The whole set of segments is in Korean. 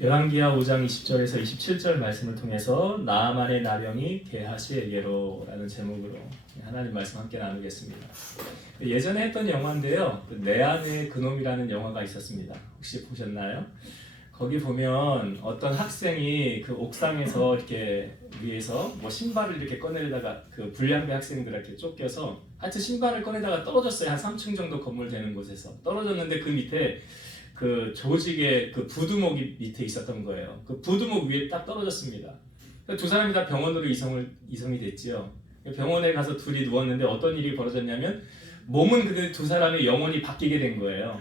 열왕기하 5장 20절에서 27절 말씀을 통해서 나아만의 나병이 게하시에게로 라는 제목으로 하나님 말씀 함께 나누겠습니다. 예전에 했던 영화인데요, 내 안의 그놈이라는 영화가 있었습니다. 혹시 보셨나요? 거기 보면 어떤 학생이 그 옥상에서 이렇게 위에서 뭐 신발을 이렇게 꺼내다가 그 불량배 학생들한테 쫓겨서 하여튼 신발을 꺼내다가 떨어졌어요. 한 3층 정도 건물 되는 곳에서 떨어졌는데 그 밑에 그 조직의 그 부두목이 밑에 있었던 거예요. 그 부두목 위에 딱 떨어졌습니다. 두 사람이 다 병원으로 이송이 됐지요. 병원에 가서 둘이 누웠는데 어떤 일이 벌어졌냐면 몸은 그 두 사람의 영혼이 바뀌게 된 거예요.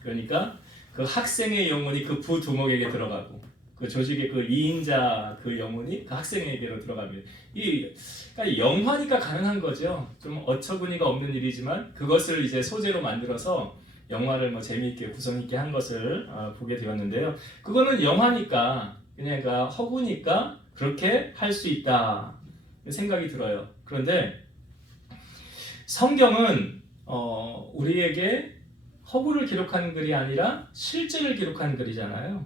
그러니까 그 학생의 영혼이 그 부두목에게 들어가고 그 조직의 그 2인자 그 영혼이 그 학생에게로 들어갑니다. 그러니까 영화니까 가능한 거죠. 좀 어처구니가 없는 일이지만 그것을 이제 소재로 만들어서 영화를 뭐 재미있게 구성있게 한 것을 보게 되었는데요. 그거는 영화니까 그러니까 허구니까 그렇게 할 수 있다 생각이 들어요. 그런데 성경은 우리에게 허구를 기록하는 글이 아니라 실제를 기록하는 글이잖아요.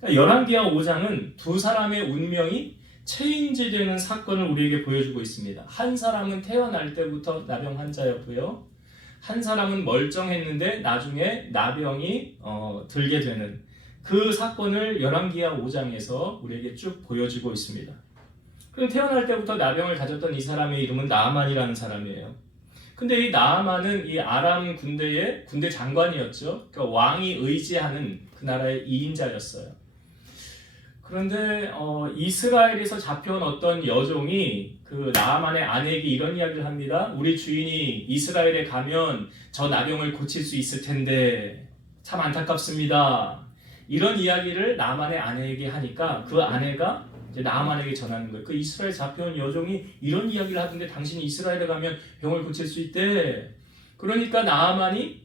그러니까 열왕기하 5장은 두 사람의 운명이 체인지되는 사건을 우리에게 보여주고 있습니다. 한 사람은 태어날 때부터 나병 환자였고요. 한 사람은 멀쩡했는데 나중에 나병이 들게 되는 그 사건을 열왕기하 5장에서 우리에게 쭉 보여주고 있습니다. 그럼 태어날 때부터 나병을 가졌던 이 사람의 이름은 나아만이라는 사람이에요. 근데 이 나아만은 이 아람 군대의 군대 장관이었죠. 그러니까 왕이 의지하는 그 나라의 2인자였어요. 그런데 이스라엘에서 잡혀온 어떤 여종이 그 나아만의 아내에게 이런 이야기를 합니다. 우리 주인이 이스라엘에 가면 저 나병을 고칠 수 있을 텐데 참 안타깝습니다. 이런 이야기를 나아만의 아내에게 하니까 그 아내가 이제 나아만에게 전하는 거예요. 그 이스라엘 잡혀온 여종이 이런 이야기를 하던데 당신이 이스라엘에 가면 병을 고칠 수 있대. 그러니까 나아만이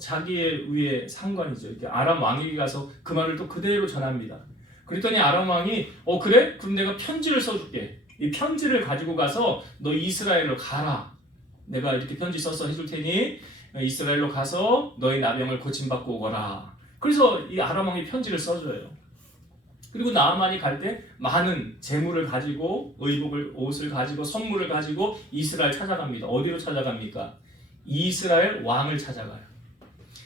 자기의 위에 상관이죠. 이렇게 아람 왕에게 가서 그 말을 또 그대로 전합니다. 그랬더니 아람 왕이 그래? 그럼 내가 편지를 써줄게. 이 편지를 가지고 가서 너 이스라엘로 가라. 내가 이렇게 편지 써서 해줄 테니 이스라엘로 가서 너의 나병을 고침받고 오거라. 그래서 이 아람 왕이 편지를 써줘요. 그리고 나아만이 갈 때 많은 재물을 가지고 의복을 옷을 가지고 선물을 가지고 이스라엘 찾아갑니다. 어디로 찾아갑니까? 이스라엘 왕을 찾아가요.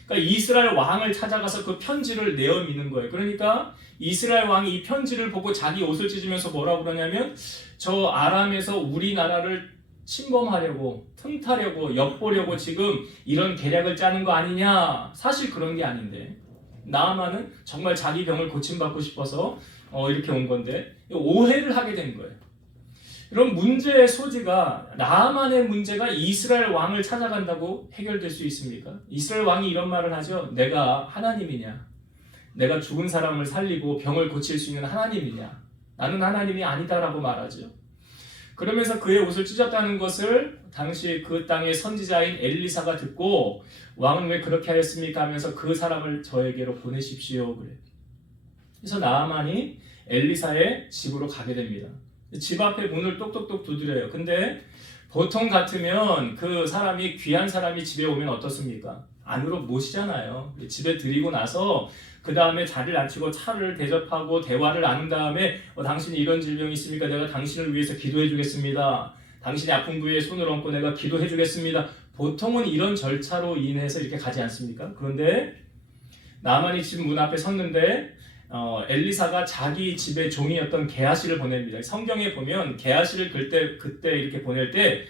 그러니까 이스라엘 왕을 찾아가서 그 편지를 내어미는 거예요. 그러니까 이스라엘 왕이 이 편지를 보고 자기 옷을 찢으면서 뭐라고 그러냐면 저 아람에서 우리나라를 침범하려고 틈타려고 엿보려고 지금 이런 계략을 짜는 거 아니냐. 사실 그런 게 아닌데 나아만은 정말 자기 병을 고침받고 싶어서 이렇게 온 건데 오해를 하게 된 거예요. 이런 문제의 소지가 나아만의 문제가 이스라엘 왕을 찾아간다고 해결될 수 있습니까? 이스라엘 왕이 이런 말을 하죠. 내가 하나님이냐? 내가 죽은 사람을 살리고 병을 고칠 수 있는 하나님이냐? 나는 하나님이 아니다라고 말하죠. 그러면서 그의 옷을 찢었다는 것을 당시 그 땅의 선지자인 엘리사가 듣고 왕은 왜 그렇게 하였습니까? 하면서 그 사람을 저에게로 보내십시오. 그래. 그래서 나아만이 엘리사의 집으로 가게 됩니다. 집 앞에 문을 똑똑똑 두드려요. 근데 보통 같으면 그 사람이 귀한 사람이 집에 오면 어떻습니까? 안으로 모시잖아요. 집에 들이고 나서 그 다음에 자리를 앉히고 차를 대접하고 대화를 나눈 다음에 당신이 이런 질병이 있습니까? 내가 당신을 위해서 기도해 주겠습니다. 당신의 아픈 부위에 손을 얹고 내가 기도해 주겠습니다. 보통은 이런 절차로 인해서 이렇게 가지 않습니까? 그런데 나아만이 집 문 앞에 섰는데 엘리사가 자기 집의 종이었던 게하시를 보냅니다. 성경에 보면 게하시를 그때 이렇게 보낼 때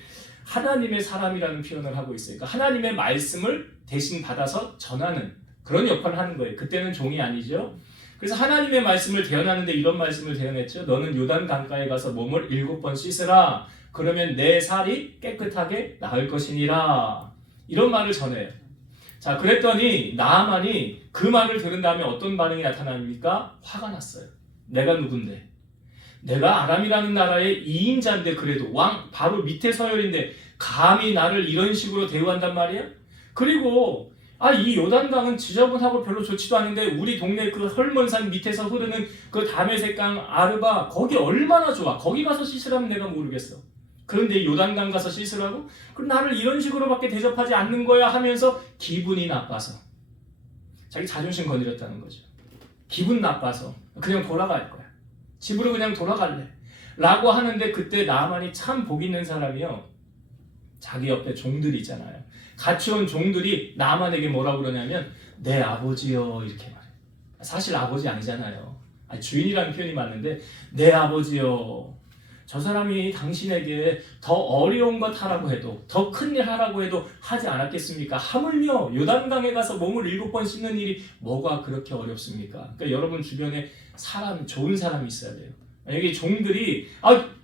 하나님의 사람이라는 표현을 하고 있어요. 그러니까 하나님의 말씀을 대신 받아서 전하는 그런 역할을 하는 거예요. 그때는 종이 아니죠. 그래서 하나님의 말씀을 대언하는데 이런 말씀을 대언했죠. 너는 요단 강가에 가서 몸을 7번 씻으라. 그러면 내 살이 깨끗하게 나을 것이니라. 이런 말을 전해요. 자, 그랬더니 나아만이 그 말을 들은 다음에 어떤 반응이 나타납니까? 화가 났어요. 내가 누군데? 내가 아람이라는 나라의 2인자인데 그래도 왕 바로 밑에 서열인데 감히 나를 이런 식으로 대우한단 말이야? 그리고 이 요단강은 지저분하고 별로 좋지도 않은데 우리 동네 그 헐몬산 밑에서 흐르는 그 다메섹강 아르바 거기 얼마나 좋아. 거기 가서 씻으라면 내가 모르겠어. 그런데 요단강 가서 씻으라고? 그럼 나를 이런 식으로밖에 대접하지 않는 거야 하면서 기분이 나빠서 자기 자존심 건드렸다는 거죠. 기분 나빠서 그냥 돌아갈 거야. 집으로 그냥 돌아갈래. 라고 하는데 그때 나만이 참 복 있는 사람이요. 자기 옆에 종들이 있잖아요. 같이 온 종들이 나만에게 뭐라고 그러냐면 내 아버지요 이렇게 말해. 사실 아버지 아니잖아요. 아니, 주인이라는 표현이 맞는데 내 아버지요. 저 사람이 당신에게 더 어려운 것 하라고 해도 더 큰 일 하라고 해도 하지 않았겠습니까? 하물며 요단강에 가서 몸을 7번 씻는 일이 뭐가 그렇게 어렵습니까? 그러니까 여러분 주변에 사람, 좋은 사람이 있어야 돼요. 여기 종들이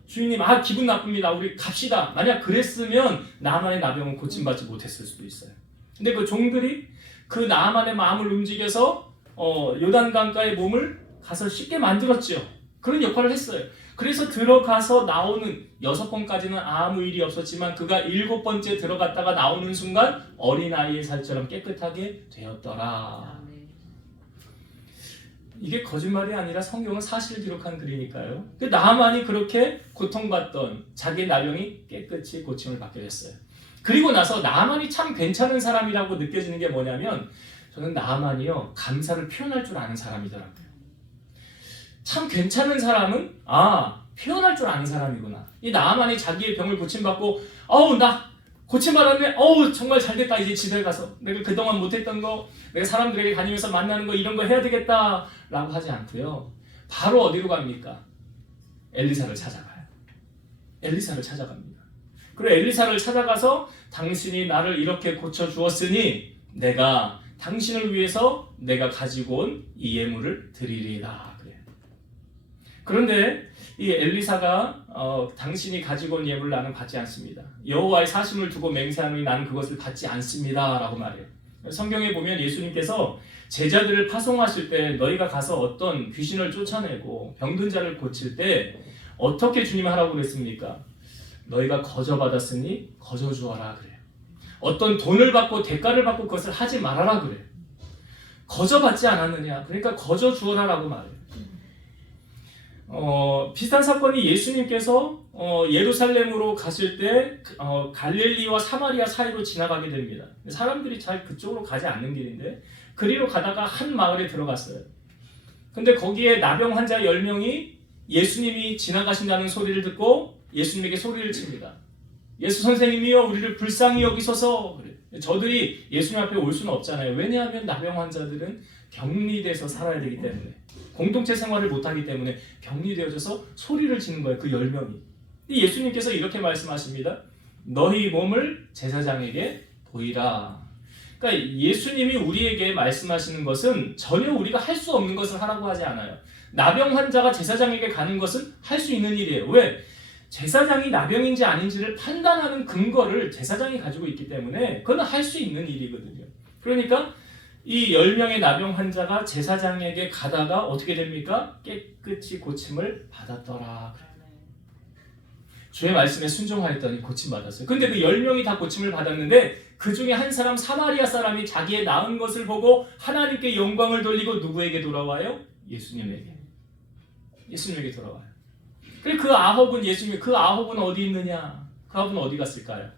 주인님 기분 나쁩니다. 우리 갑시다. 만약 그랬으면 나만의 나병은 고침받지 못했을 수도 있어요. 근데 그 종들이 그 나만의 마음을 움직여서 요단강가의 몸을 가서 씻게 만들었죠. 그런 역할을 했어요. 그래서 들어가서 나오는 6번까지는 아무 일이 없었지만 그가 7번째 들어갔다가 나오는 순간 어린아이의 살처럼 깨끗하게 되었더라. 이게 거짓말이 아니라 성경은 사실을 기록한 글이니까요. 나만이 그렇게 고통받던 자기의 나병이 깨끗이 고침을 받게 됐어요. 그리고 나서 나만이 참 괜찮은 사람이라고 느껴지는 게 뭐냐면 저는 나만이요 감사를 표현할 줄 아는 사람이더라고요. 참 괜찮은 사람은 표현할 줄 아는 사람이구나. 이 나만이 자기의 병을 고침받고 나 고침받았네. 정말 잘됐다. 이제 집에 가서 내가 그동안 못했던 거 내가 사람들에게 다니면서 만나는 거 이런 거 해야 되겠다 라고 하지 않고요. 바로 어디로 갑니까? 엘리사를 찾아가요. 엘리사를 찾아갑니다. 그리고 엘리사를 찾아가서 당신이 나를 이렇게 고쳐주었으니 내가 당신을 위해서 내가 가지고 온 이 예물을 드리리라 그래요. 그런데 이 엘리사가 당신이 가지고 온 예물을 나는 받지 않습니다. 여호와의 사심을 두고 맹세하노니 나는 그것을 받지 않습니다 라고 말해요. 성경에 보면 예수님께서 제자들을 파송하실 때 너희가 가서 어떤 귀신을 쫓아내고 병든 자를 고칠 때 어떻게 주님 하라고 그랬습니까? 너희가 거저받았으니 거저주어라 그래요. 어떤 돈을 받고 대가를 받고 그것을 하지 말아라 그래요. 거저받지 않았느냐? 그러니까 거저주어라라고 말해요. 비슷한 사건이 예수님께서 예루살렘으로 가실 때 갈릴리와 사마리아 사이로 지나가게 됩니다. 사람들이 잘 그쪽으로 가지 않는 길인데 그리로 가다가 한 마을에 들어갔어요. 근데 거기에 나병 환자 10명이 예수님이 지나가신다는 소리를 듣고 예수님에게 소리를 칩니다. 예수 선생님이여 우리를 불쌍히 여기소서. 그래. 저들이 예수님 앞에 올 수는 없잖아요. 왜냐하면 나병 환자들은 격리돼서 살아야 되기 때문에 공동체 생활을 못하기 때문에 격리되어져서 소리를 지는 거예요. 그 10명이. 예수님께서 이렇게 말씀하십니다. 너희 몸을 제사장에게 보이라. 그러니까 예수님이 우리에게 말씀하시는 것은 전혀 우리가 할 수 없는 것을 하라고 하지 않아요. 나병 환자가 제사장에게 가는 것은 할 수 있는 일이에요. 왜? 제사장이 나병인지 아닌지를 판단하는 근거를 제사장이 가지고 있기 때문에 그건 할 수 있는 일이거든요. 그러니까 이 10명의 나병 환자가 제사장에게 가다가 어떻게 됩니까? 깨끗이 고침을 받았더라. 주의 말씀에 순종하였더니 고침받았어요. 근데 그 10명이 다 고침을 받았는데 그 중에 한 사람 사마리아 사람이 자기의 나은 것을 보고 하나님께 영광을 돌리고 누구에게 돌아와요? 예수님에게 돌아와요. 그리고 그 아홉은 어디 있느냐? 그 아홉은 어디 갔을까요?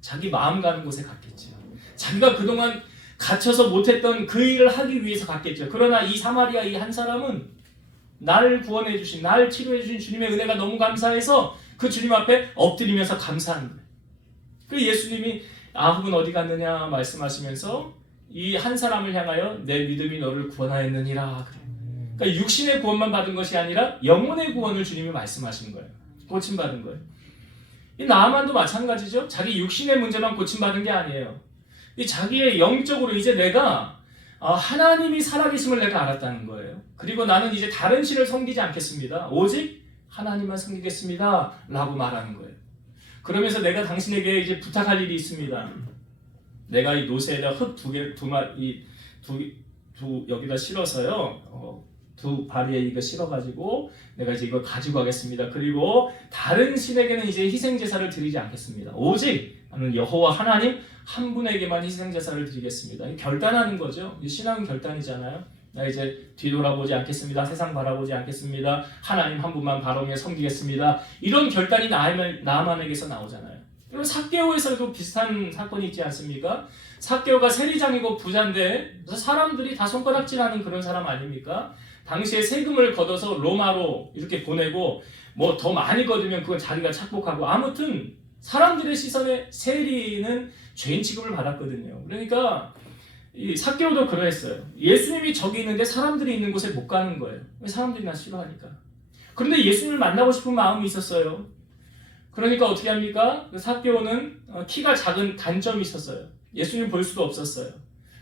자기 마음 가는 곳에 갔겠죠. 자기가 그동안 갇혀서 못했던 그 일을 하기 위해서 갔겠죠. 그러나 이 사마리아 이 한 사람은 나를 구원해 주신, 나를 치료해 주신 주님의 은혜가 너무 감사해서 그 주님 앞에 엎드리면서 감사하는 거예요. 그 예수님이 아홉은 어디 갔느냐 말씀하시면서 이 한 사람을 향하여 내 믿음이 너를 구원하였느니라. 그러니까 육신의 구원만 받은 것이 아니라 영혼의 구원을 주님이 말씀하시는 거예요. 고침받은 거예요. 이 나아만도 마찬가지죠. 자기 육신의 문제만 고침받은 게 아니에요. 이 자기의 영적으로 이제 내가 하나님이 살아계심을 내가 알았다는 거예요. 그리고 나는 이제 다른 신을 섬기지 않겠습니다. 오직 하나님만 섬기겠습니다. 라고 말하는 거예요. 그러면서 내가 당신에게 이제 부탁할 일이 있습니다. 내가 이 노새에다 흙 여기다 실어서요. 두 발에 이거 실어가지고 내가 이제 이걸 가지고 가겠습니다. 그리고 다른 신에게는 이제 희생제사를 드리지 않겠습니다. 오직 나는 여호와 하나님 한 분에게만 희생제사를 드리겠습니다. 결단하는 거죠. 신앙은 결단이잖아요. 나 이제 뒤돌아보지 않겠습니다. 세상 바라보지 않겠습니다. 하나님 한 분만 바라보며 섬기겠습니다. 이런 결단이 나아만에게서 나오잖아요. 여러분 삭개오에서도 비슷한 사건이 있지 않습니까? 삭개오가 세리장이고 부자인데 사람들이 다 손가락질하는 그런 사람 아닙니까? 당시에 세금을 걷어서 로마로 이렇게 보내고 뭐 더 많이 거두면 그건 자기가 착복하고 아무튼 사람들의 시선에 세리는 죄인 취급을 받았거든요. 그러니까 이 삭개오도 그러했어요. 예수님이 저기 있는데 사람들이 있는 곳에 못 가는 거예요. 사람들이 나 싫어하니까. 그런데 예수님을 만나고 싶은 마음이 있었어요. 그러니까 어떻게 합니까? 삭개오는 키가 작은 단점이 있었어요. 예수님 볼 수도 없었어요.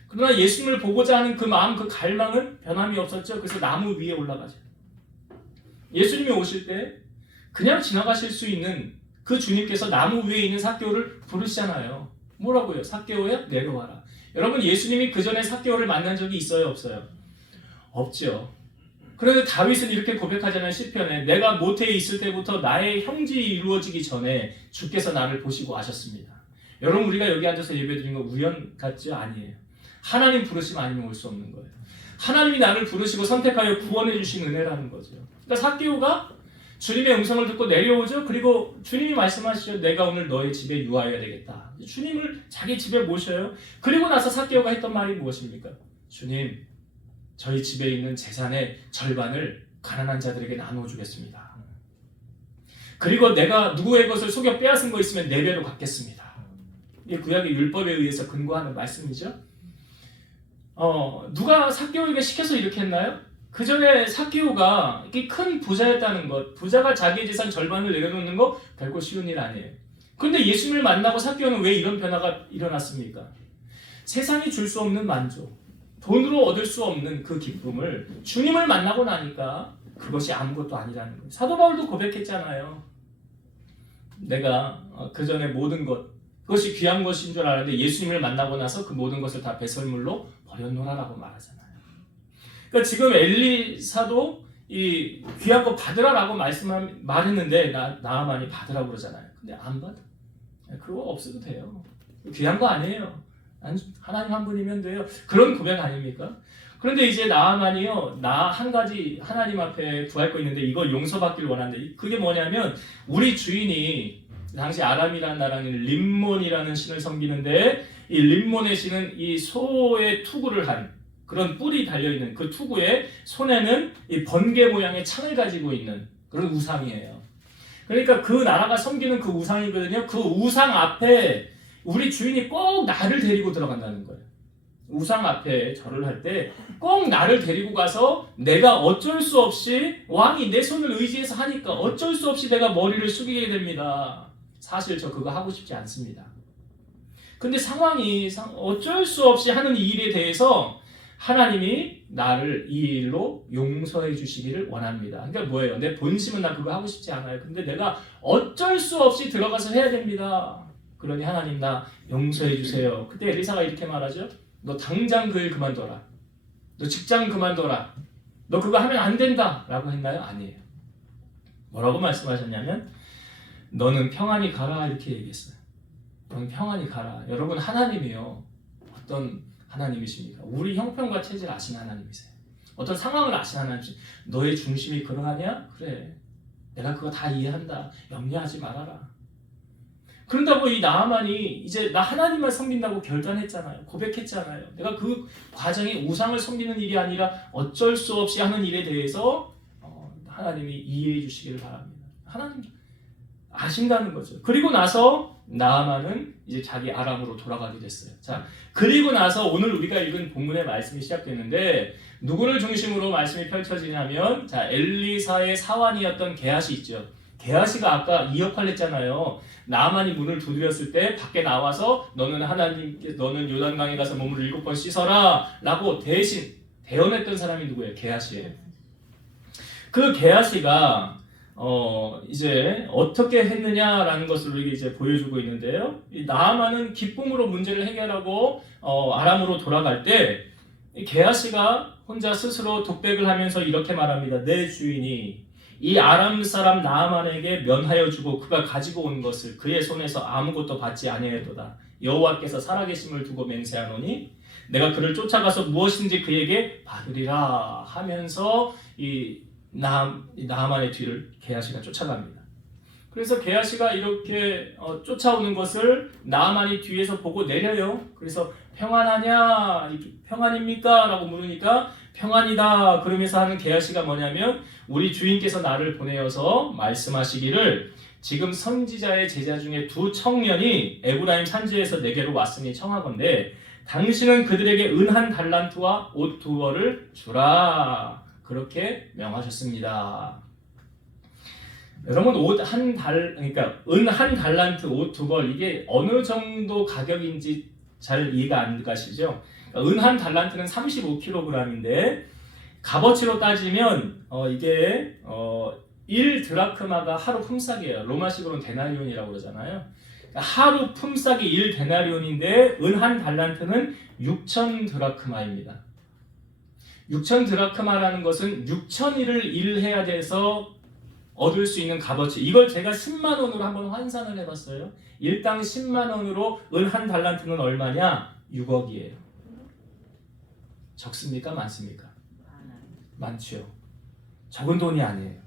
그러나 예수님을 보고자 하는 그 마음, 그 갈망은 변함이 없었죠. 그래서 나무 위에 올라가죠. 예수님이 오실 때 그냥 지나가실 수 있는 그 주님께서 나무 위에 있는 삭개오를 부르시잖아요. 뭐라고요? 삭개오야 내려와라. 여러분 예수님이 그 전에 삭개오를 만난 적이 있어요? 없어요? 없죠. 그런데 다윗은 이렇게 고백하잖아요. 시편에 내가 모태에 있을 때부터 나의 형질이 이루어지기 전에 주께서 나를 보시고 아셨습니다. 여러분 우리가 여기 앉아서 예배드린 거 우연 같죠? 아니에요. 하나님 부르심 아니면 올 수 없는 거예요. 하나님이 나를 부르시고 선택하여 구원해 주신 은혜라는 거죠. 그러니까 삭개오가 주님의 음성을 듣고 내려오죠. 그리고 주님이 말씀하시죠. 내가 오늘 너의 집에 유하여야 되겠다. 주님을 자기 집에 모셔요. 그리고 나서 삭개오가 했던 말이 무엇입니까? 주님, 저희 집에 있는 재산의 절반을 가난한 자들에게 나눠주겠습니다. 그리고 내가 누구의 것을 속여 빼앗은 거 있으면 4배로 갚겠습니다. 이게 구약의 율법에 의해서 근거하는 말씀이죠. 누가 삭개오에게 시켜서 이렇게 했나요? 그 전에 삭개오가 이렇게 큰 부자였다는 것, 부자가 자기의 재산 절반을 내려놓는 거 결코 쉬운 일 아니에요. 그런데 예수님을 만나고 삭개오는 왜 이런 변화가 일어났습니까? 세상이 줄 수 없는 만족, 돈으로 얻을 수 없는 그 기쁨을 주님을 만나고 나니까 그것이 아무것도 아니라는 거예요. 사도 바울도 고백했잖아요. 내가 그 전에 모든 것, 그것이 귀한 것인 줄 알았는데 예수님을 만나고 나서 그 모든 것을 다 배설물로 버렸노라라고 말하잖아요. 그러니까 지금 엘리사도 이 귀한 거 받으라라고 말했는데 나아만이 받으라고 그러잖아요. 근데 안 받아. 그거 없어도 돼요. 귀한 거 아니에요. 하나님 한 분이면 돼요. 그런 고백 아닙니까? 그런데 이제 나아만이요, 나 한 가지 하나님 앞에 구할 거 있는데 이거 용서받길 원하는데 그게 뭐냐면 우리 주인이 당시 아람이라는 나라는 림몬이라는 신을 섬기는데 이 림몬의 신은 이 소의 투구를 한 그런 뿔이 달려있는 그 투구에 손에는 이 번개 모양의 창을 가지고 있는 그런 우상이에요. 그러니까 그 나라가 섬기는 그 우상이거든요. 그 우상 앞에 우리 주인이 꼭 나를 데리고 들어간다는 거예요. 우상 앞에 절을 할 때 꼭 나를 데리고 가서 내가 어쩔 수 없이 왕이 내 손을 의지해서 하니까 어쩔 수 없이 내가 머리를 숙이게 됩니다. 사실 저 그거 하고 싶지 않습니다. 근데 상황이 어쩔 수 없이 하는 이 일에 대해서 하나님이 나를 이 일로 용서해 주시기를 원합니다. 그러니까 뭐예요? 내 본심은 나 그거 하고 싶지 않아요. 근데 내가 어쩔 수 없이 들어가서 해야 됩니다. 그러니 하나님 나 용서해 주세요. 그때 엘리사가 이렇게 말하죠. 너 당장 그 일 그만둬라. 너 직장 그만둬라. 너 그거 하면 안 된다. 라고 했나요? 아니에요. 뭐라고 말씀하셨냐면 너는 평안히 가라 이렇게 얘기했어요. 너는 평안히 가라. 여러분 하나님이요. 어떤 하나님이십니까? 우리 형편과 체질 아시는 하나님이세요. 어떤 상황을 아시는 하나님이세요. 너의 중심이 그러하냐? 그래. 내가 그거 다 이해한다. 염려하지 말아라. 그런다고 이 나아만이 이제 나 하나님만 섬긴다고 결단했잖아요. 고백했잖아요. 내가 그 과정이 우상을 섬기는 일이 아니라 어쩔 수 없이 하는 일에 대해서 하나님이 이해해 주시기를 바랍니다. 하나님 아신다는 거죠. 그리고 나서 나아만은 이제 자기 아람으로 돌아가게 됐어요. 자, 그리고 나서 오늘 우리가 읽은 본문의 말씀이 시작되는데 누구를 중심으로 말씀이 펼쳐지냐면 자, 엘리사의 사환이었던 게하시 있죠. 게하시가 아까 이 역할을 했잖아요. 나아만이 문을 두드렸을 때 밖에 나와서 너는 요단강에 가서 몸을 7번 씻어라 라고 대신 대언했던 사람이 누구예요? 게하시예요. 그 게하시가 이제 어떻게 했느냐라는 것을 우리에게 이제 보여주고 있는데요. 이 나아만은 기쁨으로 문제를 해결하고 아람으로 돌아갈 때 게하시가 혼자 스스로 독백을 하면서 이렇게 말합니다. 내 주인이 이 아람 사람 나아만에게 면하여 주고 그가 가지고 온 것을 그의 손에서 아무것도 받지 아니하였도다. 여호와께서 살아계심을 두고 맹세하노니 내가 그를 쫓아가서 무엇인지 그에게 받으리라 하면서 이 나아만의 뒤를 게하시가 쫓아갑니다. 그래서 게하시가 이렇게 쫓아오는 것을 나아만이 뒤에서 보고 내려요. 그래서 평안하냐? 평안입니까? 라고 물으니까 평안이다. 그러면서 하는 게하시가 뭐냐면 우리 주인께서 나를 보내어서 말씀하시기를 지금 선지자의 제자 중에 두 청년이 에브라임 산지에서 내게로 왔으니 청하건대 당신은 그들에게 은 한 달란트와 옷 두 벌을 주라. 그렇게 명하셨습니다. 여러분 그러니까 은 한 달란트 옷 두 벌 이게 어느 정도 가격인지 잘 이해가 안 가시죠? 그러니까 은 한 달란트는 35kg인데 값어치로 따지면 이게 1드라크마가 하루 품삯이에요. 로마식으로는 데나리온이라고 그러잖아요. 그러니까 하루 품삯이 1데나리온인데 은 한 달란트는 6,000드라크마입니다. 6,000드라크마라는 것은 6,000일을 일해야 돼서 얻을 수 있는 값어치. 이걸 제가 10만 원으로 한번 환산을 해봤어요. 일당 10만 원으로 은 한 달란트는 얼마냐? 6억이에요. 적습니까? 많습니까? 많죠. 적은 돈이 아니에요.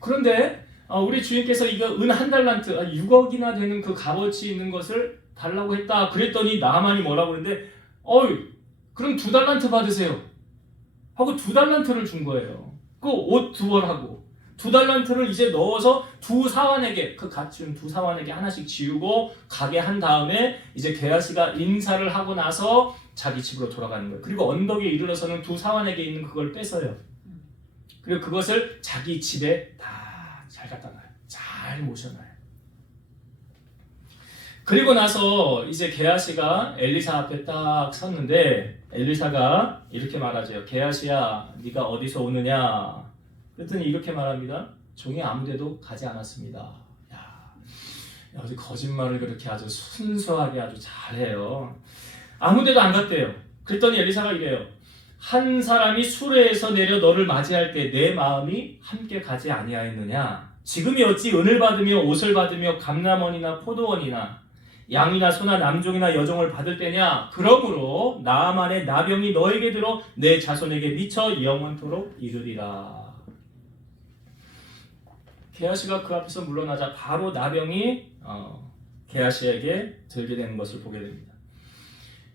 그런데 우리 주인께서 이거 은 한 달란트 6억이나 되는 그 값어치 있는 것을 달라고 했다. 그랬더니 나만이 뭐라고 그러는데 그럼 2달란트 받으세요. 하고 2달란트를 준 거예요. 그 옷 두 벌하고 2달란트를 이제 넣어서 두 사환에게 그 같이 준 두 사환에게 하나씩 지우고 가게 한 다음에 이제 게하시가 인사를 하고 나서 자기 집으로 돌아가는 거예요. 그리고 언덕에 이르러서는 두 사환에게 있는 그걸 뺏어요. 그리고 그것을 자기 집에 다 잘 갖다 놔요. 잘 모셔놔요. 그리고 나서 이제 게하시가 엘리사 앞에 딱 섰는데 엘리사가 이렇게 말하죠. 게하시야, 네가 어디서 오느냐? 그랬더니 이렇게 말합니다. 종이 아무데도 가지 않았습니다. 야, 어디 거짓말을 그렇게 아주 순수하게 아주 잘해요. 아무데도 안 갔대요. 그랬더니 엘리사가 이래요. 한 사람이 수레에서 내려 너를 맞이할 때 내 마음이 함께 가지 아니하였느냐? 지금이 어찌 은을 받으며 옷을 받으며 감람원이나 포도원이나 양이나 소나 남종이나 여종을 받을 때냐? 그러므로 나아만의 나병이 너에게 들어 내 자손에게 미쳐 영원토록 이르리라. 게하시가 그 앞에서 물러나자 바로 나병이 게하시에게 들게 되는 것을 보게 됩니다.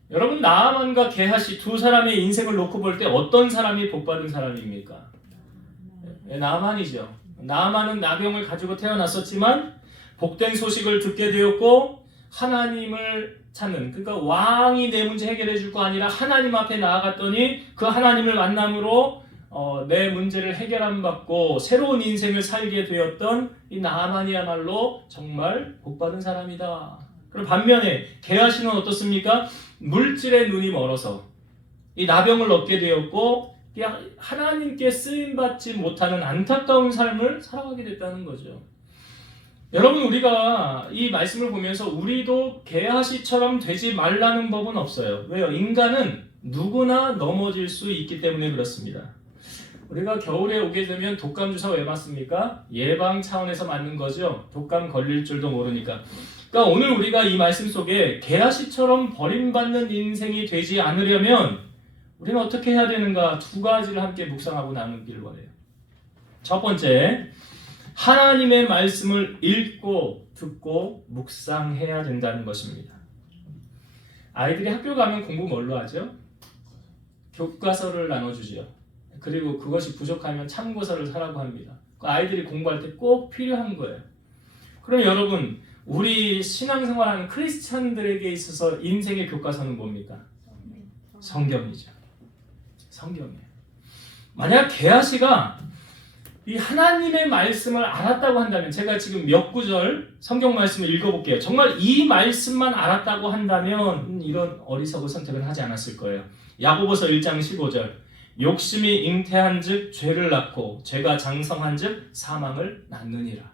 여러분, 나아만과 게하시 두 사람의 인생을 놓고 볼 때 어떤 사람이 복받은 사람입니까? 나아만이죠. 나아만은 나병을 가지고 태어났었지만 복된 소식을 듣게 되었고 하나님을 찾는, 그러니까 왕이 내 문제 해결해 줄 거 아니라 하나님 앞에 나아갔더니 그 하나님을 만남으로 내 문제를 해결함 받고 새로운 인생을 살게 되었던 이 나아만이야말로 정말 복받은 사람이다. 그럼 반면에 게하시는 어떻습니까? 물질의 눈이 멀어서 이 나병을 얻게 되었고 하나님께 쓰임받지 못하는 안타까운 삶을 살아가게 됐다는 거죠. 여러분, 우리가 이 말씀을 보면서 우리도 게하시처럼 되지 말라는 법은 없어요. 왜요? 인간은 누구나 넘어질 수 있기 때문에 그렇습니다. 우리가 겨울에 오게 되면 독감 주사 왜 맞습니까? 예방 차원에서 맞는 거죠. 독감 걸릴 줄도 모르니까. 그러니까 오늘 우리가 이 말씀 속에 게하시처럼 버림받는 인생이 되지 않으려면 우리는 어떻게 해야 되는가? 두 가지를 함께 묵상하고 나누기를 원해요. 첫 번째, 하나님의 말씀을 읽고 듣고 묵상해야 된다는 것입니다. 아이들이 학교 가면 공부 뭘로 하죠? 교과서를 나눠주죠. 그리고 그것이 부족하면 참고서를 사라고 합니다. 아이들이 공부할 때 꼭 필요한 거예요. 그럼 여러분, 우리 신앙생활하는 크리스찬들에게 있어서 인생의 교과서는 뭡니까? 성경이죠. 성경이에요. 만약 게하시가 이 하나님의 말씀을 알았다고 한다면, 제가 지금 몇 구절 성경 말씀을 읽어볼게요. 정말 이 말씀만 알았다고 한다면 이런 어리석은 선택은 하지 않았을 거예요. 야고보서 1장 15절 욕심이 잉태한즉 죄를 낳고 죄가 장성한즉 사망을 낳느니라.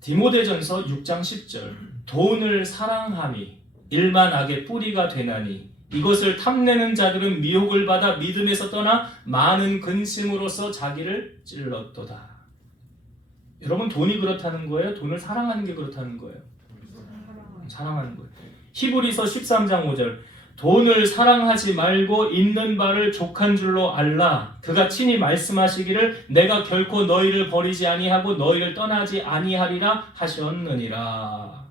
디모데전서 6장 10절 돈을 사랑함이 일만 악의 뿌리가 되나니 이것을 탐내는 자들은 미혹을 받아 믿음에서 떠나 많은 근심으로써 자기를 찔렀도다. 여러분, 돈이 그렇다는 거예요? 돈을 사랑하는 게 그렇다는 거예요? 사랑하는 거예요. 히브리서 13장 5절 돈을 사랑하지 말고 있는 바를 족한 줄로 알라. 그가 친히 말씀하시기를 내가 결코 너희를 버리지 아니하고 너희를 떠나지 아니하리라 하셨느니라.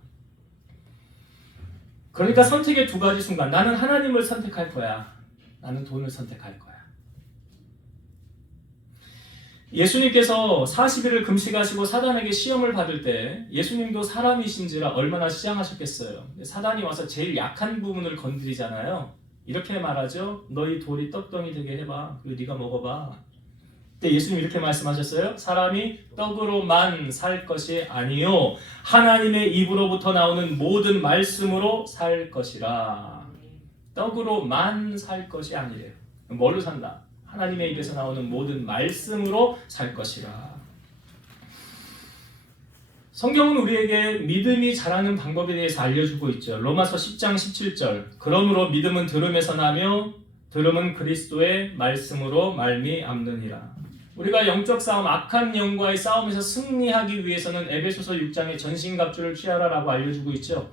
그러니까 선택의 두 가지 순간. 나는 하나님을 선택할 거야. 나는 돈을 선택할 거야. 예수님께서 40일을 금식하시고 사단에게 시험을 받을 때 예수님도 사람이신지라 얼마나 시장하셨겠어요. 사단이 와서 제일 약한 부분을 건드리잖아요. 이렇게 말하죠. 너희 돌이 떡덩이 되게 해봐. 그리고 네가 먹어봐. 근데 예수님 이렇게 말씀하셨어요. 사람이 떡으로만 살 것이 아니요 하나님의 입으로부터 나오는 모든 말씀으로 살 것이라. 떡으로만 살 것이 아니래요. 뭘로 산다? 하나님의 입에서 나오는 모든 말씀으로 살 것이라. 성경은 우리에게 믿음이 자라는 방법에 대해서 알려주고 있죠. 로마서 10장 17절. 그러므로 믿음은 들음에서 나며 들음은 그리스도의 말씀으로 말미암느니라. 우리가 영적 싸움, 악한 영과의 싸움에서 승리하기 위해서는 에베소서 6장의 전신갑주를 취하라라고 알려주고 있죠.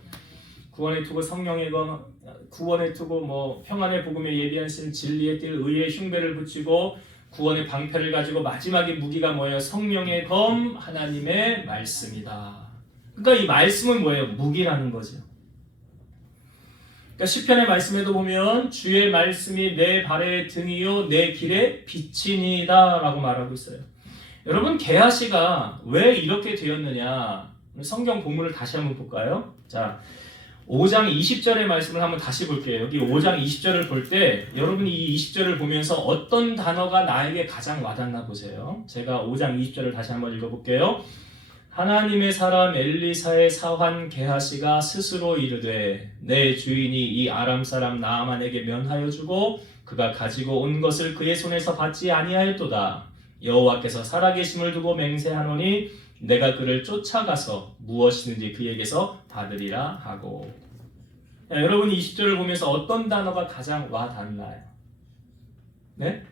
구원의 투구 성령의 검, 구원의 투구 평안의 복음에 예비하신 진리의 뜰 의의 흉배를 붙이고 구원의 방패를 가지고 마지막의 무기가 뭐예요? 성령의 검 하나님의 말씀이다. 그러니까 이 말씀은 뭐예요? 무기라는 거죠. 그러니까 시편의 말씀에도 보면 주의 말씀이 내 발의 등이요 내 길의 빛이니이다 라고 말하고 있어요. 여러분 게하시가 왜 이렇게 되었느냐? 성경 본문을 다시 한번 볼까요? 자, 5장 20절의 말씀을 한번 다시 볼게요. 여기 5장 20절을 볼 때 여러분이 이 20절을 보면서 어떤 단어가 나에게 가장 와닿나 보세요. 제가 5장 20절을 다시 한번 읽어볼게요. 하나님의 사람 엘리사의 사환 게하시가 스스로 이르되 내 주인이 이 아람 사람 나아만에게 면하여 주고 그가 가지고 온 것을 그의 손에서 받지 아니하였도다. 여호와께서 살아계심을 두고 맹세하노니 내가 그를 쫓아가서 무엇이든지 그에게서 받으리라 하고. 여러분이 20절을 보면서 어떤 단어가 가장 와닿나요? 네?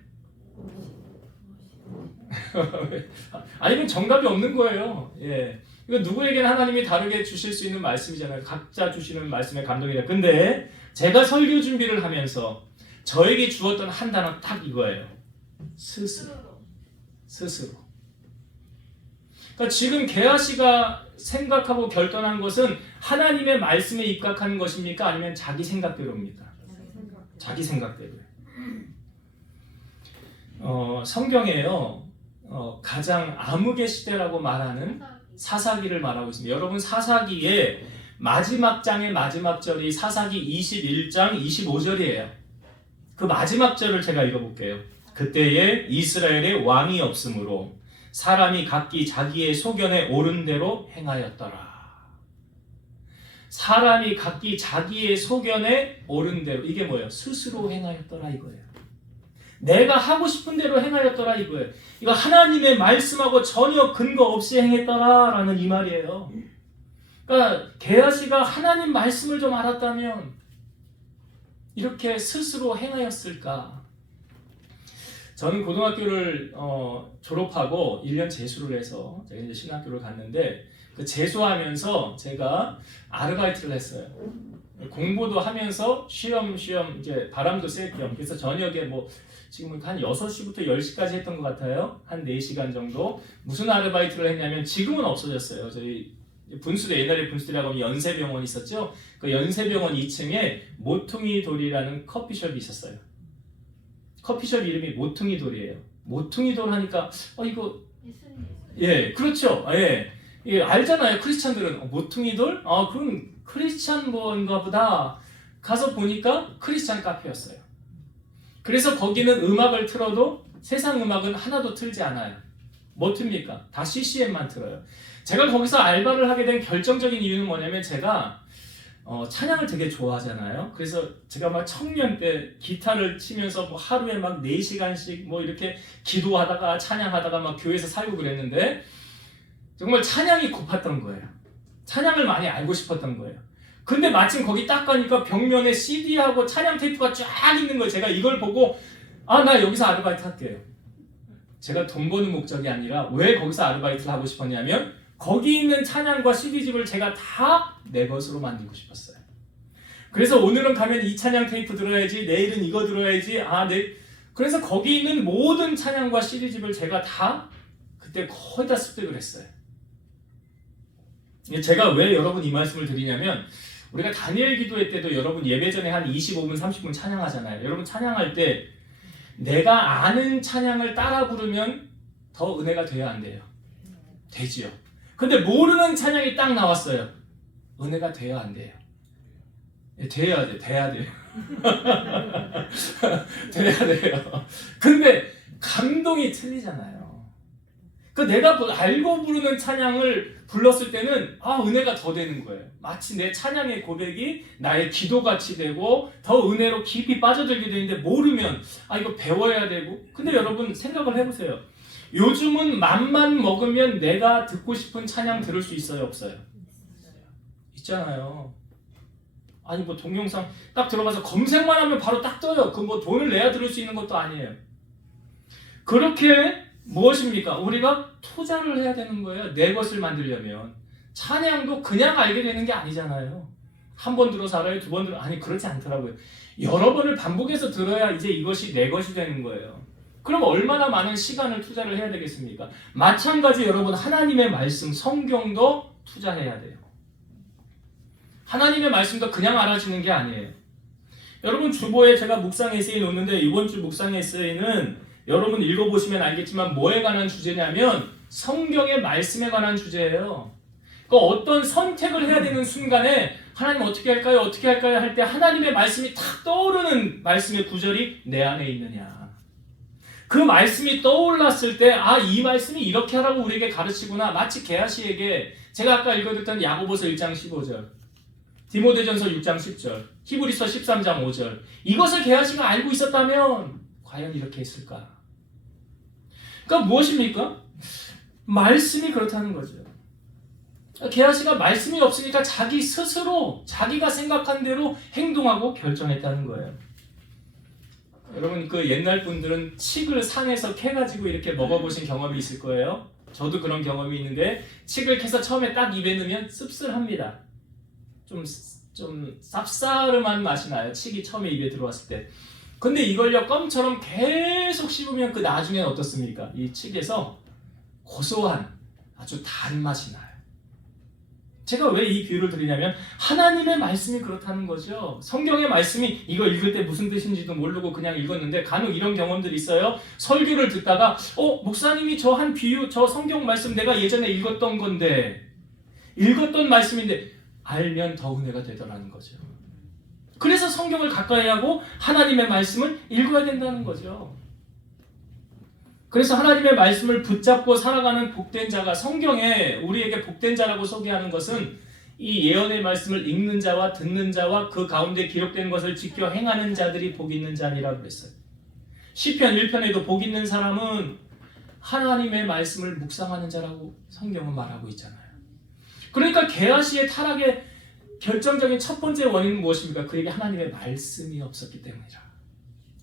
아니면 정답이 없는 거예요. 예. 이거 누구에게나 하나님이 다르게 주실 수 있는 말씀이잖아요. 각자 주시는 말씀의 감동이다. 근데 제가 설교 준비를 하면서 저에게 주었던 한 단어 딱 이거예요. 스스로. 그러니까 지금 게하시가 생각하고 결단한 것은 하나님의 말씀에 입각하는 것입니까? 아니면 자기 생각대로입니까? 자기 생각대로요. 성경에요. 가장 암흑의 시대라고 말하는 사사기를 말하고 있습니다. 여러분 사사기의 마지막 장의 마지막 절이 사사기 21장 25절이에요. 그 마지막 절을 제가 읽어볼게요. 그때에 이스라엘에 왕이 없으므로 사람이 각기 자기의 소견에 옳은 대로 행하였더라. 사람이 각기 자기의 소견에 옳은 대로. 이게 뭐예요? 스스로 행하였더라 이거예요. 내가 하고 싶은 대로 행하였더라 이거예요. 이거 하나님의 말씀하고 전혀 근거 없이 행했더라라는 이 말이에요. 그러니까 게하시가 하나님 말씀을 좀 알았다면 이렇게 스스로 행하였을까? 저는 고등학교를 졸업하고 1년 재수를 해서 제가 이제 신학교를 갔는데 그 재수하면서 제가 아르바이트를 했어요. 공부도 하면서 쉬엄쉬엄 이제 바람도 쐴 겸. 그래서 저녁에 지금 한 6시부터 10시까지 했던 것 같아요. 한 4시간 정도. 무슨 아르바이트를 했냐면 지금은 없어졌어요. 저희 분수대, 옛날에 분수대라고 하면 연세병원이 있었죠. 그 연세병원 2층에 모퉁이 돌이라는 커피숍이 있었어요. 커피숍 이름이 모퉁이 돌이에요. 모퉁이 돌 하니까 이거 예, 그렇죠. 예. 예, 알잖아요. 크리스찬들은 모퉁이 돌? 그럼 크리스찬 뭔가 보다. 가서 보니까 크리스찬 카페였어요. 그래서 거기는 음악을 틀어도 세상 음악은 하나도 틀지 않아요. 뭐 틉니까? 다 CCM만 틀어요. 제가 거기서 알바를 하게 된 결정적인 이유는 뭐냐면 제가 찬양을 되게 좋아하잖아요. 그래서 제가 막 청년 때 기타를 치면서 하루에 막 4시간씩 이렇게 기도하다가 찬양하다가 막 교회에서 살고 그랬는데 정말 찬양이 고팠던 거예요. 찬양을 많이 알고 싶었던 거예요. 근데 마침 거기 딱 가니까 벽면에 CD하고 찬양 테이프가 쫙 있는 거예요. 제가 이걸 보고 나 여기서 아르바이트 할게요. 제가 돈 버는 목적이 아니라 왜 거기서 아르바이트를 하고 싶었냐면 거기 있는 찬양과 CD집을 제가 다 내 것으로 만들고 싶었어요. 그래서 오늘은 가면 이 찬양 테이프 들어야지, 내일은 이거 들어야지. 그래서 거기 있는 모든 찬양과 CD집을 제가 다 그때 거의 다 습득을 했어요. 제가 왜 여러분 이 말씀을 드리냐면, 우리가 다니엘 기도회 때도 여러분 예배 전에 한 25분, 30분 찬양하잖아요. 여러분 찬양할 때 내가 아는 찬양을 따라 부르면 더 은혜가 돼야 안 돼요? 되지요. 근데 모르는 찬양이 딱 나왔어요. 은혜가 돼야 안 돼요? 돼야 돼요. 돼야 돼요. 근데 감동이 틀리잖아요. 내가 알고 부르는 찬양을 불렀을 때는 은혜가 더 되는 거예요. 마치 내 찬양의 고백이 나의 기도같이 되고 더 은혜로 깊이 빠져들게 되는데, 모르면 이거 배워야 되고. 근데 여러분 생각을 해보세요. 요즘은 맘만 먹으면 내가 듣고 싶은 찬양 들을 수 있어요, 없어요? 있잖아요. 동영상 딱 들어가서 검색만 하면 바로 딱 떠요. 돈을 내야 들을 수 있는 것도 아니에요. 그렇게 무엇입니까? 우리가 투자를 해야 되는 거예요. 내 것을 만들려면. 찬양도 그냥 알게 되는 게 아니잖아요. 한 번 들어서 알아요? 두 번 들어? 그렇지 않더라고요. 여러 번을 반복해서 들어야 이제 이것이 내 것이 되는 거예요. 그럼 얼마나 많은 시간을 투자를 해야 되겠습니까? 마찬가지 여러분, 하나님의 말씀, 성경도 투자해야 돼요. 하나님의 말씀도 그냥 알아지는 게 아니에요. 여러분, 주보에 제가 묵상 에세이 놓는데, 이번 주 묵상 에세이는 여러분 읽어보시면 알겠지만 뭐에 관한 주제냐면 성경의 말씀에 관한 주제예요. 어떤 선택을 해야 되는 순간에 하나님 어떻게 할까요? 어떻게 할까요? 할 때 하나님의 말씀이 탁 떠오르는 말씀의 구절이 내 안에 있느냐. 그 말씀이 떠올랐을 때 이 말씀이 이렇게 하라고 우리에게 가르치구나. 마치 게하시에게 제가 아까 읽어드렸던 야고보서 1장 15절, 디모데전서 6장 10절, 히브리서 13장 5절, 이것을 게하시가 알고 있었다면 과연 이렇게 했을까? 무엇입니까? 말씀이 그렇다는 거죠. 게하시가 말씀이 없으니까 자기 스스로 자기가 생각한 대로 행동하고 결정했다는 거예요. 여러분, 옛날 분들은 칡을 산에서 캐가지고 이렇게 먹어보신 경험이 있을 거예요. 저도 그런 경험이 있는데, 칡을 캐서 처음에 딱 입에 넣으면 씁쓸합니다. 좀 쌉싸름한 맛이 나요. 칡이 처음에 입에 들어왔을 때. 근데 이걸요, 껌처럼 계속 씹으면 나중에는 어떻습니까? 이 칡에서 고소한 아주 단 맛이 나요. 제가 왜 이 비유를 드리냐면 하나님의 말씀이 그렇다는 거죠. 성경의 말씀이 이거 읽을 때 무슨 뜻인지도 모르고 그냥 읽었는데, 간혹 이런 경험들이 있어요. 설교를 듣다가 목사님이 저 한 비유, 저 성경 말씀 내가 예전에 읽었던 건데, 읽었던 말씀인데 알면 더 은혜가 되더라는 거죠. 그래서 성경을 가까이 하고 하나님의 말씀을 읽어야 된다는 거죠. 그래서 하나님의 말씀을 붙잡고 살아가는 복된 자가, 성경에 우리에게 복된 자라고 소개하는 것은 이 예언의 말씀을 읽는 자와 듣는 자와 그 가운데 기록된 것을 지켜 행하는 자들이 복 있는 자니라고 그랬어요. 시편 1편에도 복 있는 사람은 하나님의 말씀을 묵상하는 자라고 성경은 말하고 있잖아요. 그러니까 게하시의 타락의 결정적인 첫 번째 원인은 무엇입니까? 그에게 하나님의 말씀이 없었기 때문이라.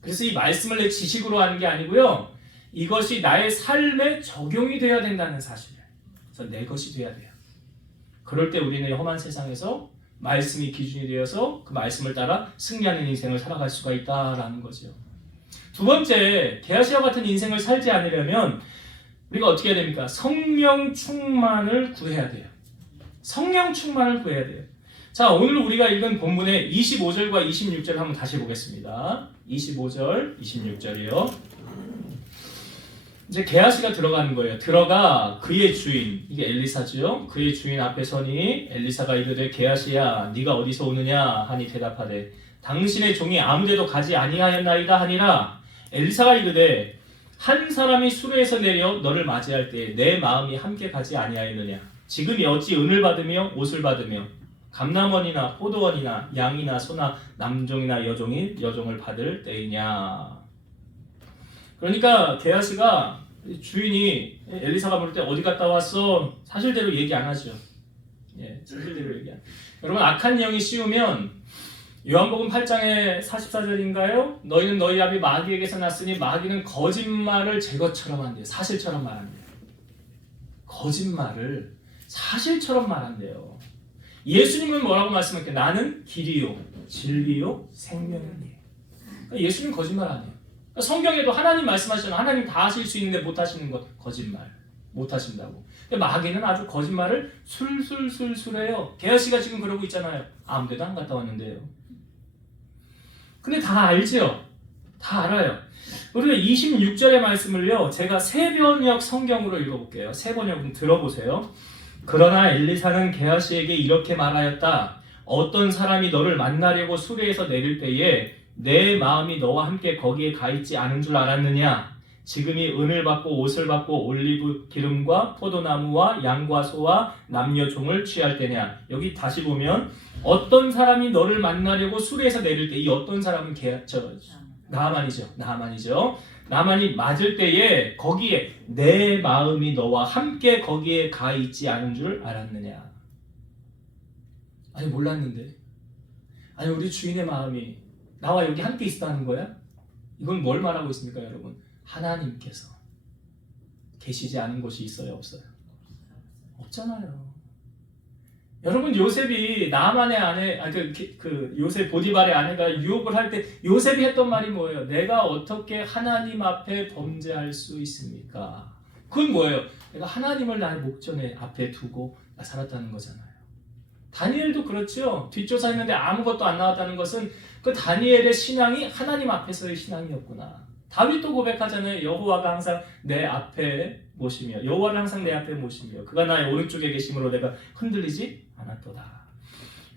그래서 이 말씀을 내 지식으로 하는 게 아니고요, 이것이 나의 삶에 적용이 되어야 된다는 사실이에요. 그래서 내 것이 돼야 돼요. 그럴 때 우리는 험한 세상에서 말씀이 기준이 되어서 그 말씀을 따라 승리하는 인생을 살아갈 수가 있다라는 거죠. 두 번째, 게하시와 같은 인생을 살지 않으려면 우리가 어떻게 해야 됩니까? 성령 충만을 구해야 돼요. 성령 충만을 구해야 돼요. 자, 오늘 우리가 읽은 본문의 25절과 26절 한번 다시 보겠습니다. 25절, 26절이요. 이제 게하시가 들어가는 거예요. 들어가 그의 주인, 이게 엘리사죠. 그의 주인 앞에 서니 엘리사가 이르되 게하시야, 네가 어디서 오느냐 하니 대답하되 당신의 종이 아무데도 가지 아니하였나이다 하니라. 엘리사가 이르되 한 사람이 수레에서 내려 너를 맞이할 때 내 마음이 함께 가지 아니하였느냐. 지금이 어찌 은을 받으며 옷을 받으며 감남원이나 포도원이나 양이나 소나 남종이나 여종을 받을 때이냐. 그러니까 게하시가 주인이 엘리사가 물을 때 어디 갔다 왔어? 사실대로 얘기 안 하죠. 사실대로 얘기 안. 여러분, 악한 영이 씌우면 요한복음 8장의 44절인가요? 너희는 너희 아비 마귀에게서 났으니 마귀는 거짓말을 제 것처럼 한대요. 사실처럼 말한대요. 거짓말을 사실처럼 말한대요. 예수님은 뭐라고 말씀하셨게? 나는 길이요 진리요 생명이에요. 그러니까 예수님 거짓말 안 해요. 그러니까 성경에도 하나님 말씀하시잖아요. 하나님 다 하실 수 있는데 못 하시는 것 거짓말. 못 하신다고. 근데 마귀는 아주 거짓말을 술술술술 해요. 게하씨가 지금 그러고 있잖아요. 아무 데도 안 갔다 왔는데요. 근데 다 알죠? 다 알아요. 우리가 26절의 말씀을요, 제가 세 번역 성경으로 읽어볼게요. 세 번역은 들어보세요. 그러나 엘리사는 게하시에게 이렇게 말하였다. 어떤 사람이 너를 만나려고 수레에서 내릴 때에 내 마음이 너와 함께 거기에 가 있지 않은 줄 알았느냐? 지금이 은을 받고 옷을 받고 올리브 기름과 포도나무와 양과 소와 남녀 종을 취할 때냐. 여기 다시 보면 어떤 사람이 너를 만나려고 수레에서 내릴 때, 이 어떤 사람은 나하만이죠. 나하만이 맞을 때에 거기에 내 마음이 너와 함께 거기에 가 있지 않은 줄 알았느냐. 아니 몰랐는데. 아니 우리 주인의 마음이 나와 여기 함께 있다는 거야? 이건 뭘 말하고 있습니까, 여러분? 하나님께서 계시지 않은 곳이 있어요, 없어요? 없잖아요. 여러분 요셉이 나만의 아내, 요셉 보디발의 아내가 유혹을 할 때 요셉이 했던 말이 뭐예요? 내가 어떻게 하나님 앞에 범죄할 수 있습니까? 그건 뭐예요? 내가 하나님을 나의 목전에 앞에 두고 살았다는 거잖아요. 다니엘도 그렇죠. 뒷조사했는데 아무것도 안 나왔다는 것은 그 다니엘의 신앙이 하나님 앞에서의 신앙이었구나. 다윗도 고백하잖아요. 여호와가 항상 내 앞에 모시며 여호와를 항상 내 앞에 모시며 그가 나의 오른쪽에 계심으로 내가 흔들리지 않았도다.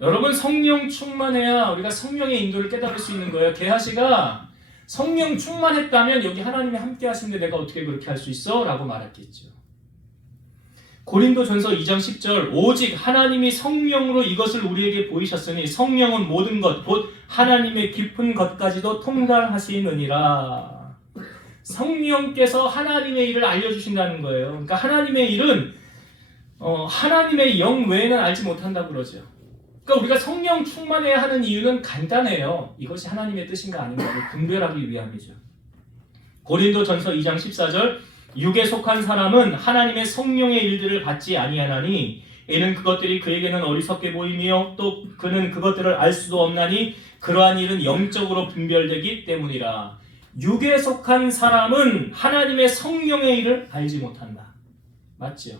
여러분 성령 충만해야 우리가 성령의 인도를 깨달을 수 있는 거예요. 게하시가 성령 충만했다면 여기 하나님이 함께 하시는데 내가 어떻게 그렇게 할 수 있어? 라고 말했겠죠. 고린도전서 2장 10절 오직 하나님이 성령으로 이것을 우리에게 보이셨으니 성령은 모든 것 곧 하나님의 깊은 것까지도 통달하시느니라. 성령께서 하나님의 일을 알려주신다는 거예요. 그러니까 하나님의 일은 하나님의 영 외에는 알지 못한다고 그러죠. 그러니까 우리가 성령 충만해야 하는 이유는 간단해요. 이것이 하나님의 뜻인가 아닌가를 분별하기 위함이죠. 고린도전서 2장 14절 육에 속한 사람은 하나님의 성령의 일들을 받지 아니하나니 이는 그것들이 그에게는 어리석게 보이며 또 그는 그것들을 알 수도 없나니 그러한 일은 영적으로 분별되기 때문이라. 육에 속한 사람은 하나님의 성령의 일을 알지 못한다. 맞지요?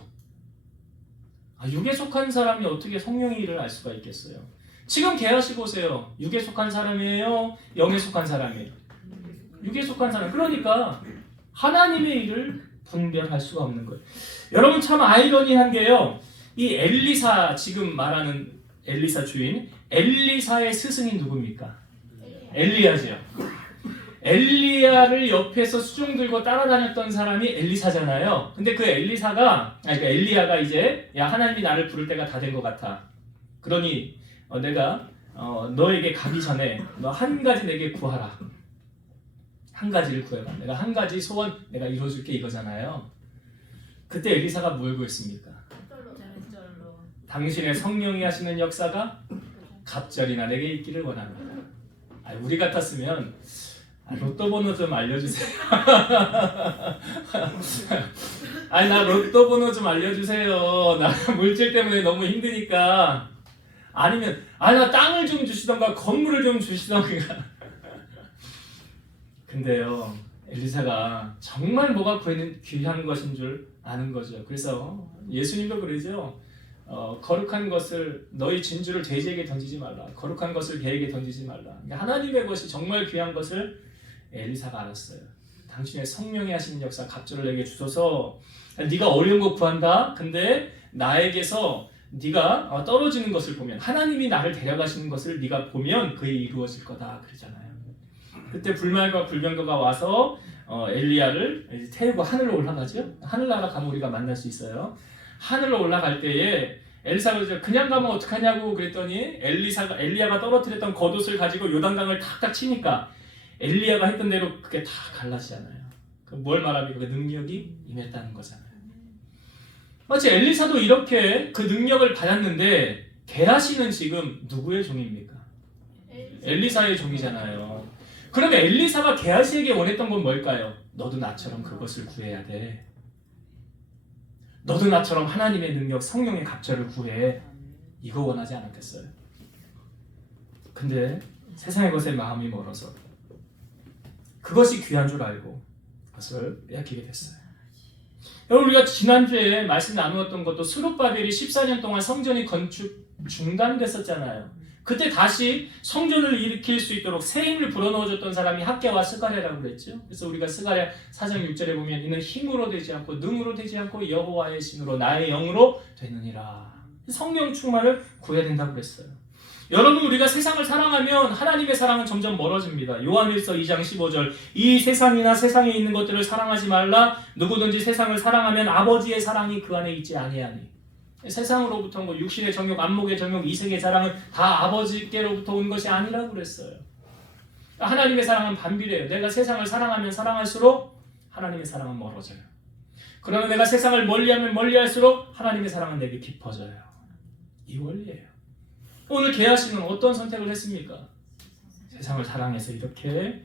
육에 속한 사람이 어떻게 성령의 일을 알 수가 있겠어요? 지금 게하시 보세요. 육에 속한 사람이에요? 영에 속한 사람이에요? 육에 속한 사람. 그러니까 하나님의 일을 분별할 수가 없는 거예요. 여러분 참 아이러니한 게요. 이 엘리사 지금 말하는 엘리사 주인 엘리사의 스승이 누굽니까? 엘리야죠. 엘리야를 옆에서 수종 들고 따라다녔던 사람이 엘리사잖아요. 근데 그 엘리야가 이제 야 하나님이 나를 부를 때가 다 된 것 같아. 그러니 내가 너에게 가기 전에 너 한 가지 내게 구하라. 한 가지를 구해봐. 내가 한 가지 소원 내가 이루어줄게 이거잖아요. 그때 엘리사가 뭘 구했습니까? 당신의 성령이 하시는 역사가 갑절이나 내게 있기를 원합니다. 우리 같았으면 로또 번호 좀 알려주세요. 나 로또 번호 좀 알려주세요. 나 물질 때문에 너무 힘드니까. 아니면 나 땅을 좀 주시던가 건물을 좀 주시던가. 근데요 엘리사가 정말 뭐가 귀한 것인 줄 아는 거죠. 그래서 예수님도 그러죠. 거룩한 것을 너희 진주를 돼지에게 던지지 말라. 거룩한 것을 개에게 던지지 말라. 그러니까 하나님의 것이 정말 귀한 것을 엘리사가 알았어요. 당신의 성령이 하시는 역사 갑절을 내게 주소서. 네가 어려운 거 구한다. 근데 나에게서 네가 떨어지는 것을 보면 하나님이 나를 데려가시는 것을 네가 보면 그게 이루어질 거다 그러잖아요. 그때 불말과 불병거가 와서 엘리야를 태우고 하늘로 올라가죠. 하늘나라 가면 우리가 만날 수 있어요. 하늘로 올라갈 때에 엘리사가 그냥 가면 어떡하냐고 그랬더니 엘리야가 떨어뜨렸던 겉옷을 가지고 요단강을 탁탁 치니까 엘리야가 했던 대로 그게 다 갈라지잖아요. 뭘 말합니까? 그 능력이 임했다는 거잖아요. 마치 엘리사도 이렇게 그 능력을 받았는데 게하시는 지금 누구의 종입니까? 엘리사의 종이잖아요. 그러면 엘리사가 게하시에게 원했던 건 뭘까요? 너도 나처럼 그것을 구해야 돼. 너도 나처럼 하나님의 능력, 성령의 갑절을 구해. 이거 원하지 않았겠어요? 근데 세상의 것에 마음이 멀어서 그것이 귀한 줄 알고 그것을 빼앗기게 됐어요. 여러분, 우리가 지난주에 말씀 나누었던 것도 스룹바벨이 14년 동안 성전이 건축 중단됐었잖아요. 그때 다시 성전을 일으킬 수 있도록 새 힘을 불어넣어줬던 사람이 학개와 스가랴라고 그랬죠. 그래서 우리가 스가랴 4장 6절에 보면 이는 힘으로 되지 않고 능으로 되지 않고 여호와의 신으로 나의 영으로 되느니라. 성령 충만을 구해야 된다고 그랬어요. 여러분, 우리가 세상을 사랑하면 하나님의 사랑은 점점 멀어집니다. 요한일서 2장 15절 이 세상이나 세상에 있는 것들을 사랑하지 말라. 누구든지 세상을 사랑하면 아버지의 사랑이 그 안에 있지 아니하니. 세상으로부터 온 것, 육신의 정욕, 안목의 정욕, 이색의 자랑은 다 아버지께로부터 온 것이 아니라고 그랬어요. 하나님의 사랑은 반비례해요. 내가 세상을 사랑하면 사랑할수록 하나님의 사랑은 멀어져요. 그러면 내가 세상을 멀리하면 멀리할수록 하나님의 사랑은 내게 깊어져요. 이 원리예요. 오늘 게하시는 어떤 선택을 했습니까? 세상을 사랑해서 이렇게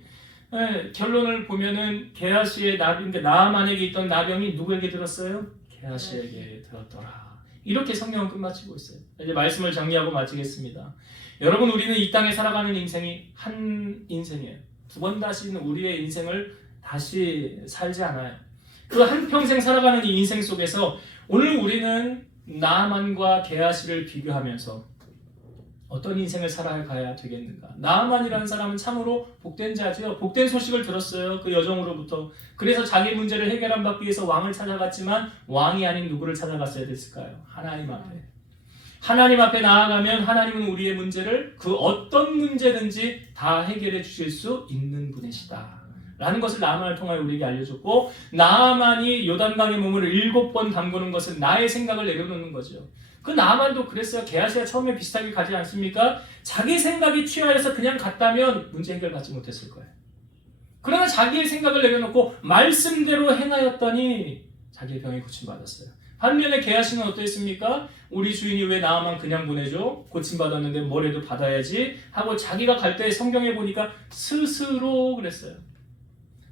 결론을 보면은 게하시의 나병인데 나아만에게 있던 나병이 누구에게 들었어요? 게하시에게 들었더라. 이렇게 성경은 끝마치고 있어요. 이제 말씀을 정리하고 마치겠습니다. 여러분, 우리는 이 땅에 살아가는 인생이 한 인생이에요. 두 번 다시는 우리의 인생을 다시 살지 않아요. 그 한평생 살아가는 이 인생 속에서 오늘 우리는 나아만과 게하시를 비교하면서 어떤 인생을 살아가야 되겠는가? 나아만이라는 사람은 참으로 복된 자죠. 복된 소식을 들었어요. 그 여종으로부터. 그래서 자기 문제를 해결하기 위해서 왕을 찾아갔지만 왕이 아닌 누구를 찾아갔어야 됐을까요? 하나님 앞에. 하나님 앞에 나아가면 하나님은 우리의 문제를 그 어떤 문제든지 다 해결해 주실 수 있는 분이시다 라는 것을 나아만을 통하여 우리에게 알려줬고, 나아만이 요단강에 몸을 7번 담그는 것은 나의 생각을 내려놓는 거죠. 그 나아만도 그랬어요. 게하시가 처음에 비슷하게 가지 않습니까? 자기 생각이 취하여서 그냥 갔다면 문제 해결 받지 못했을 거예요. 그러나 자기의 생각을 내려놓고 말씀대로 행하였더니 자기의 병이 고침받았어요. 반면에 게하시는 어떠했습니까? 우리 주인이 왜 나아만 그냥 보내줘? 고침받았는데 뭐래도 받아야지 하고 자기가 갈 때 성경에 보니까 스스로 그랬어요.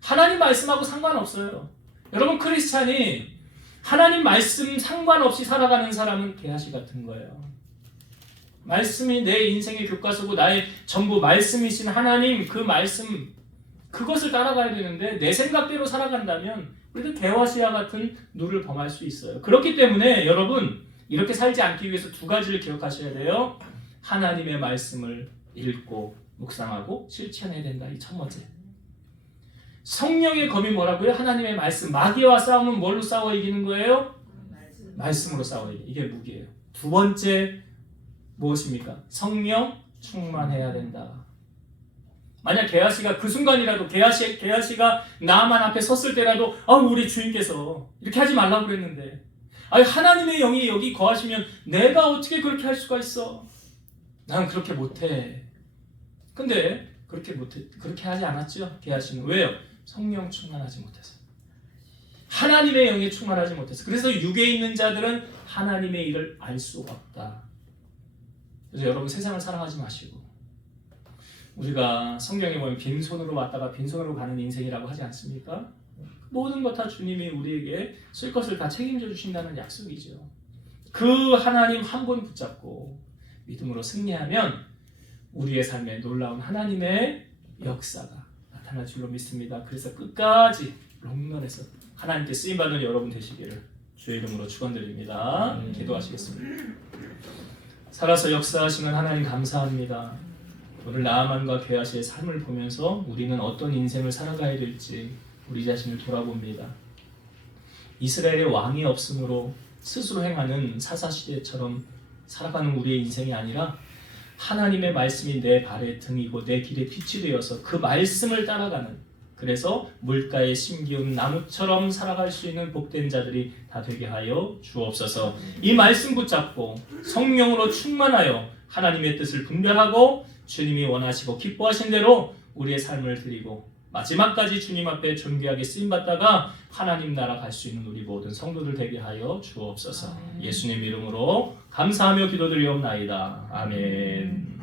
하나님 말씀하고 상관없어요. 여러분, 크리스찬이 하나님 말씀 상관없이 살아가는 사람은 게하시 같은 거예요. 말씀이 내 인생의 교과서고 나의 전부 말씀이신 하나님, 그 말씀, 그것을 따라가야 되는데 내 생각대로 살아간다면 우리도 게하시와 같은 누를 범할 수 있어요. 그렇기 때문에 여러분, 이렇게 살지 않기 위해서 두 가지를 기억하셔야 돼요. 하나님의 말씀을 읽고 묵상하고 실천해야 된다. 이 첫 번째. 성령의 검이 뭐라고요? 하나님의 말씀. 마귀와 싸우면 뭘로 싸워 이기는 거예요? 말씀으로 싸워 이기는. 이게 무기예요. 두 번째 무엇입니까? 성령 충만해야 된다. 만약 게하시가 그 순간이라도 게하시가 나아만 앞에 섰을 때라도 우리 주인께서 이렇게 하지 말라고 그랬는데 하나님의 영이 여기 거하시면 내가 어떻게 그렇게 할 수가 있어? 나는 그렇게 못해. 근데 그렇게 하지 않았죠. 게하시는. 왜요? 성령 충만하지 못해서. 하나님의 영에 충만하지 못해서. 그래서 육에 있는 자들은 하나님의 일을 알 수가 없다. 그래서 여러분, 세상을 사랑하지 마시고, 우리가 성경에 보면 빈손으로 왔다가 빈손으로 가는 인생이라고 하지 않습니까? 모든 것 다 주님이 우리에게 쓸 것을 다 책임져 주신다는 약속이죠. 그 하나님 한 분 붙잡고 믿음으로 승리하면 우리의 삶에 놀라운 하나님의 역사가 나타날 줄로 믿습니다. 그래서 끝까지 롱런해서 하나님께 쓰임받는 여러분 되시기를 주의 이름으로 축원드립니다. 기도하시겠습니다. 살아서 역사하시는 하나님 감사합니다. 오늘 나아만과 게하시의 삶을 보면서 우리는 어떤 인생을 살아가야 될지 우리 자신을 돌아봅니다. 이스라엘의 왕이 없으므로 스스로 행하는 사사시대처럼 살아가는 우리의 인생이 아니라 하나님의 말씀이 내 발의 등이고 내 길의 빛이 되어서 그 말씀을 따라가는, 그래서 물가에 심기운 나무처럼 살아갈 수 있는 복된 자들이 다 되게 하여 주옵소서. 이 말씀 붙잡고 성령으로 충만하여 하나님의 뜻을 분별하고 주님이 원하시고 기뻐하신 대로 우리의 삶을 드리고 마지막까지 주님 앞에 존귀하게 쓰임받다가 하나님 나라 갈 수 있는 우리 모든 성도들 되게 하여 주옵소서. 예수님 이름으로 감사하며 기도드리옵나이다. 아멘.